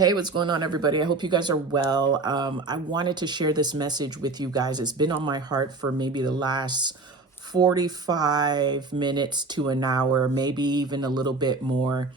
Hey, what's going on, everybody? I hope you guys are well. I wanted to share this message with you guys. It's been on my heart for maybe the last 45 minutes to an hour, maybe even a little bit more.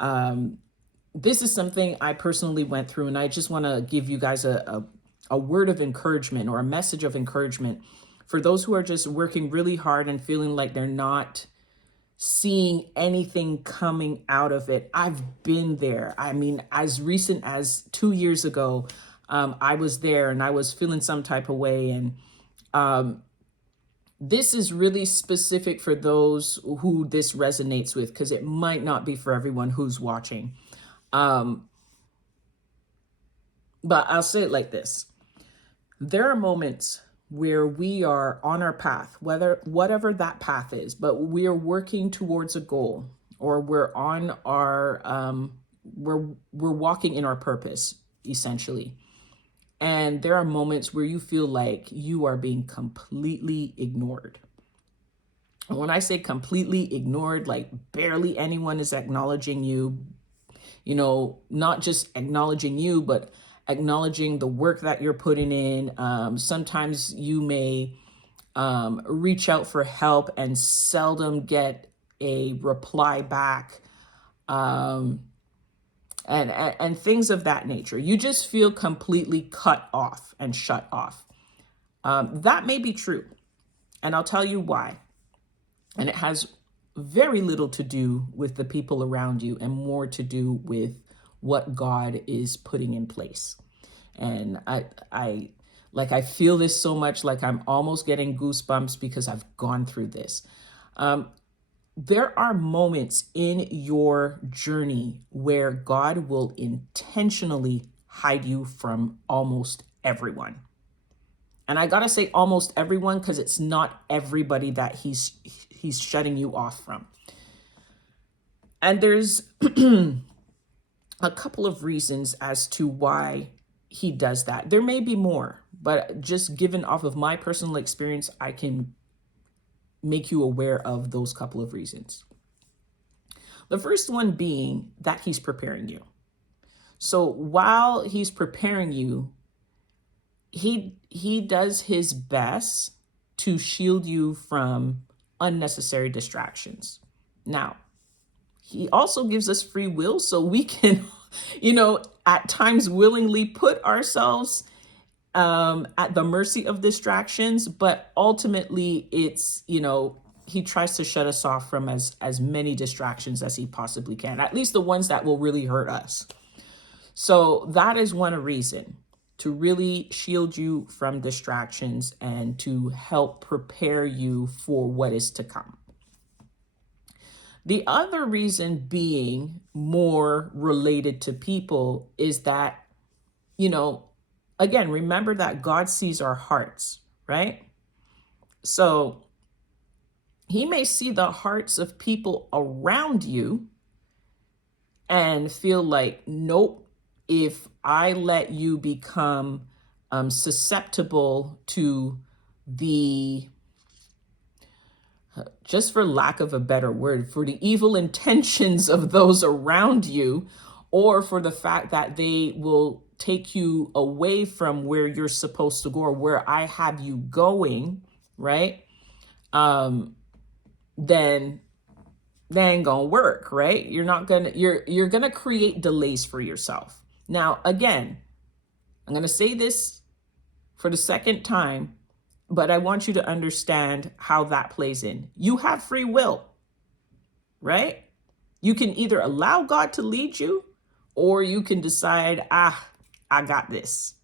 Um, this is something I personally went through, and I just want to give you guys a word of encouragement or a message of encouragement for those who are just working really hard and feeling like they're not seeing anything coming out of it. I've been there. I mean, as recent as 2 years ago, I was there and I was feeling some type of way. And this is really specific for those who this resonates with, because it might not be for everyone who's watching. Um, but I'll say it like this. There are moments where we are on our path, whatever that path is, but we are working towards a goal, or we're on our we're walking in our purpose, essentially. And there are moments where you feel like you are being completely ignored. And when I say completely ignored, like barely anyone is acknowledging you, not just acknowledging you, but acknowledging the work that you're putting in. Sometimes you may reach out for help and seldom get a reply back, and things of that nature. You just feel completely cut off and shut off. That may be true, and I'll tell you why. And it has very little to do with the people around you and more to do with what God is putting in place. And I feel this so much, like I'm almost getting goosebumps because I've gone through this. There are moments in your journey where God will intentionally hide you from almost everyone. And I gotta say almost everyone, because it's not everybody that he's shutting you off from. And there's a couple of reasons as to why he does that. There may be more, but just given off of my personal experience, I can make you aware of those couple of reasons. The first one being that he's preparing you. So while he's preparing you, he does his best to shield you from unnecessary distractions. Now, he also gives us free will, so we can, at times willingly put ourselves at the mercy of distractions, but ultimately it's, he tries to shut us off from as many distractions as he possibly can, at least the ones that will really hurt us. So that is one reason, to really shield you from distractions and to help prepare you for what is to come. The other reason being more related to people is that, again, remember that God sees our hearts, right? So he may see the hearts of people around you and feel like, nope, if I let you become susceptible to the, just for lack of a better word, for the evil intentions of those around you, or for the fact that they will take you away from where you're supposed to go, or where I have you going, right? Then that ain't gonna work, right? You're gonna create delays for yourself. Now, again, I'm gonna say this for the second time, but I want you to understand how that plays in. You have free will, right? You can either allow God to lead you, or you can decide, I got this.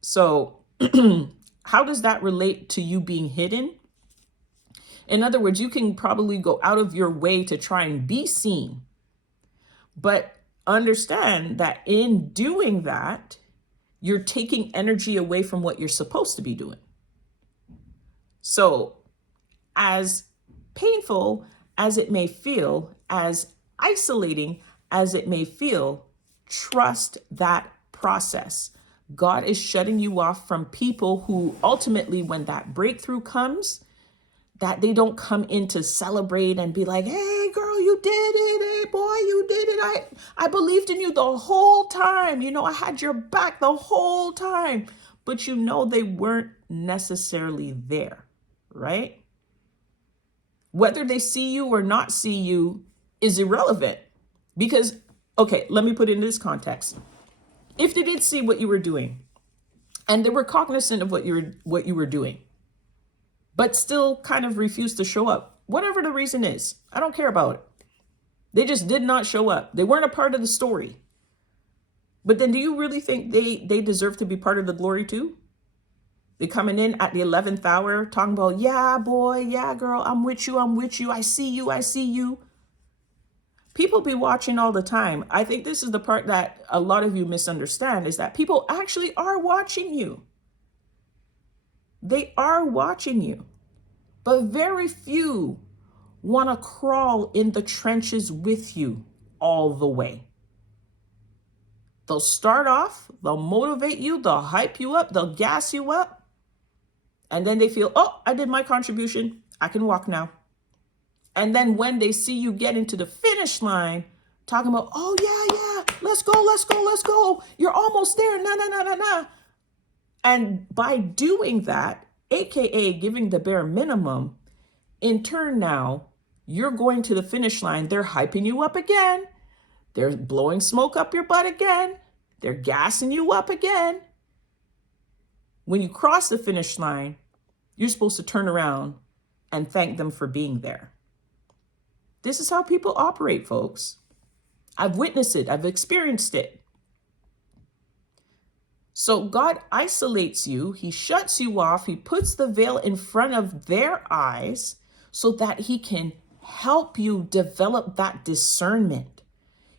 So how does that relate to you being hidden? In other words, you can probably go out of your way to try and be seen, but understand that in doing that, you're taking energy away from what you're supposed to be doing. So as painful as it may feel, as isolating as it may feel, trust that process. God is shutting you off from people who ultimately, when that breakthrough comes, that they don't come in to celebrate and be like, hey girl, you did it. Hey boy, you did it. I believed in you the whole time. I had your back the whole time. But they weren't necessarily there, right? Whether they see you or not see you is irrelevant. Because, okay, let me put it in this context. If they did see what you were doing and they were cognizant of what you were doing, but still kind of refused to show up, whatever the reason is, I don't care about it. They just did not show up. They weren't a part of the story. But then do you really think they deserve to be part of the glory too? They're coming in at the 11th hour talking about, yeah, boy, yeah, girl, I'm with you. I see you. People be watching all the time. I think this is the part that a lot of you misunderstand, is that people actually are watching you. They are watching you. But very few want to crawl in the trenches with you all the way. They'll start off, they'll motivate you, they'll hype you up, they'll gas you up. And then they feel, oh, I did my contribution. I can walk now. And then when they see you get into the finish line, talking about, oh, yeah, let's go. You're almost there. Nah. And by doing that, AKA giving the bare minimum, in turn now, you're going to the finish line. They're hyping you up again. They're blowing smoke up your butt again. They're gassing you up again. When you cross the finish line, you're supposed to turn around and thank them for being there. This is how people operate, folks. I've witnessed it. I've experienced it. So God isolates you. He shuts you off. He puts the veil in front of their eyes so that he can help you develop that discernment.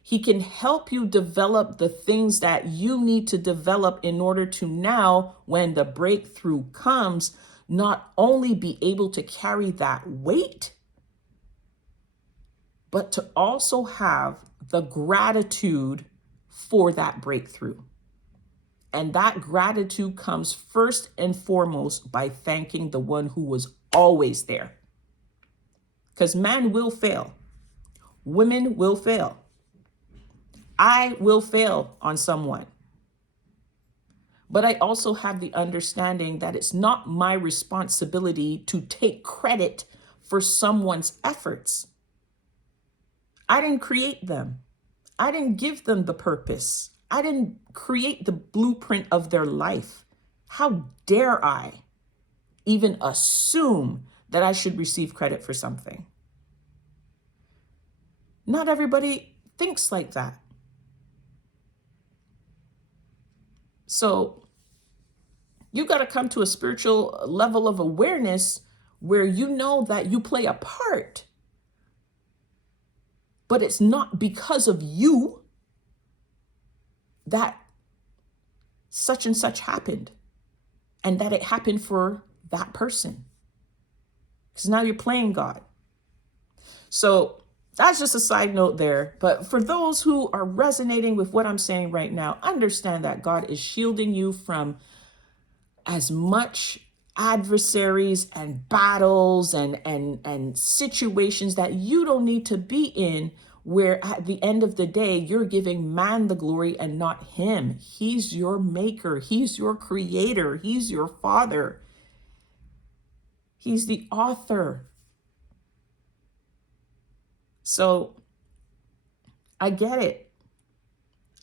He can help you develop the things that you need to develop in order to now, when the breakthrough comes, not only be able to carry that weight, but to also have the gratitude for that breakthrough. And that gratitude comes first and foremost by thanking the one who was always there. Because man will fail. Women will fail. I will fail on someone. But I also have the understanding that it's not my responsibility to take credit for someone's efforts. I didn't create them. I didn't give them the purpose. I didn't create the blueprint of their life. How dare I even assume that I should receive credit for something? Not everybody thinks like that. So you got to come to a spiritual level of awareness where you know that you play a part, but it's not because of you that such and such happened, and that it happened for that person. Because now you're playing God. So that's just a side note there. But for those who are resonating with what I'm saying right now, understand that God is shielding you from as much adversaries and battles and situations that you don't need to be in, where at the end of the day, you're giving man the glory and not him. He's your maker. He's your creator. He's your father. He's the author. So I get it.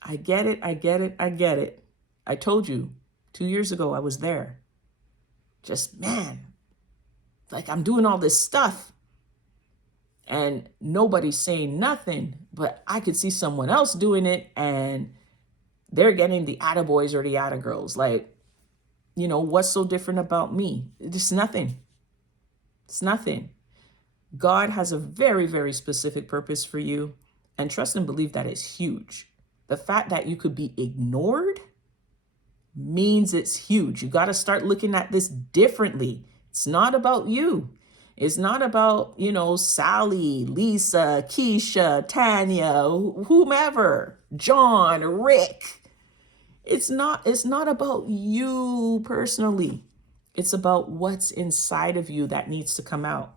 I get it. I told you 2 years ago, I was there. Just, man, like I'm doing all this stuff and nobody's saying nothing, but I could see someone else doing it and they're getting the attaboys or the attagirls. Like, what's so different about me? It's nothing. It's nothing. God has a very, very specific purpose for you, and trust and believe that is huge. The fact that you could be ignored means it's huge. You got to start looking at this differently. It's not about you. It's not about, Sally, Lisa, Keisha, Tanya, whomever, John, Rick. It's not about you personally. It's about what's inside of you that needs to come out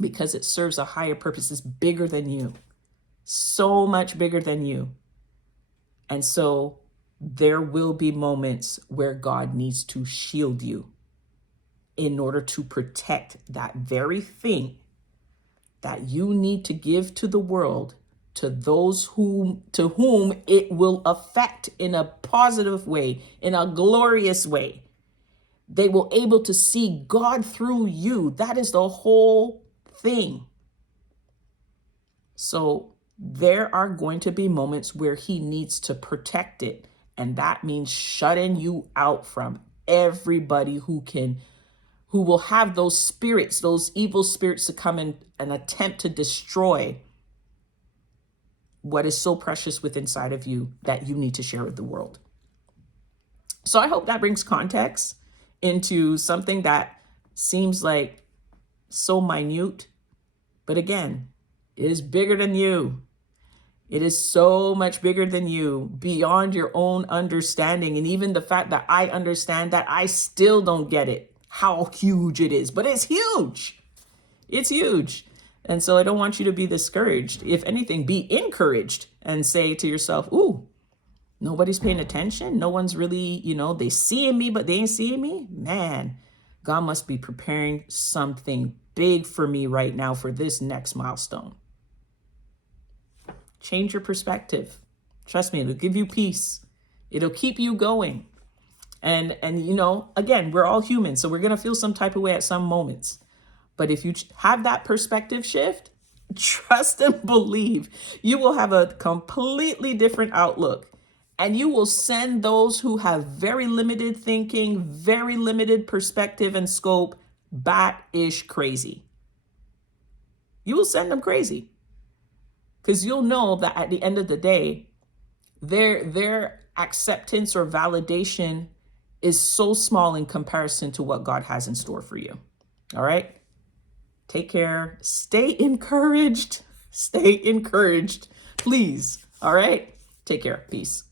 because it serves a higher purpose. It's bigger than you, so much bigger than you. And so there will be moments where God needs to shield you in order to protect that very thing that you need to give to the world, to those to whom it will affect in a positive way, in a glorious way. They will able to see God through you. That is the whole thing. So there are going to be moments where he needs to protect it. And that means shutting you out from everybody who will have those spirits, those evil spirits to come in and attempt to destroy what is so precious within inside of you that you need to share with the world. So I hope that brings context into something that seems like so minute, but again, it is bigger than you. It is so much bigger than you, beyond your own understanding. And even the fact that I understand that, I still don't get it, how huge it is, but it's huge. It's huge. And so I don't want you to be discouraged. If anything, be encouraged and say to yourself, ooh, nobody's paying attention. No one's really, they seeing me, but they ain't seeing me. Man, God must be preparing something big for me right now for this next milestone. Change your perspective. Trust me, it'll give you peace. It'll keep you going. And again, we're all human, so we're going to feel some type of way at some moments. But if you have that perspective shift, trust and believe, you will have a completely different outlook. And you will send those who have very limited thinking, very limited perspective and scope, bat-ish crazy. You will send them crazy. Because you'll know that at the end of the day, their acceptance or validation is so small in comparison to what God has in store for you. All right? Take care. Stay encouraged. Stay encouraged. Please. All right? Take care. Peace.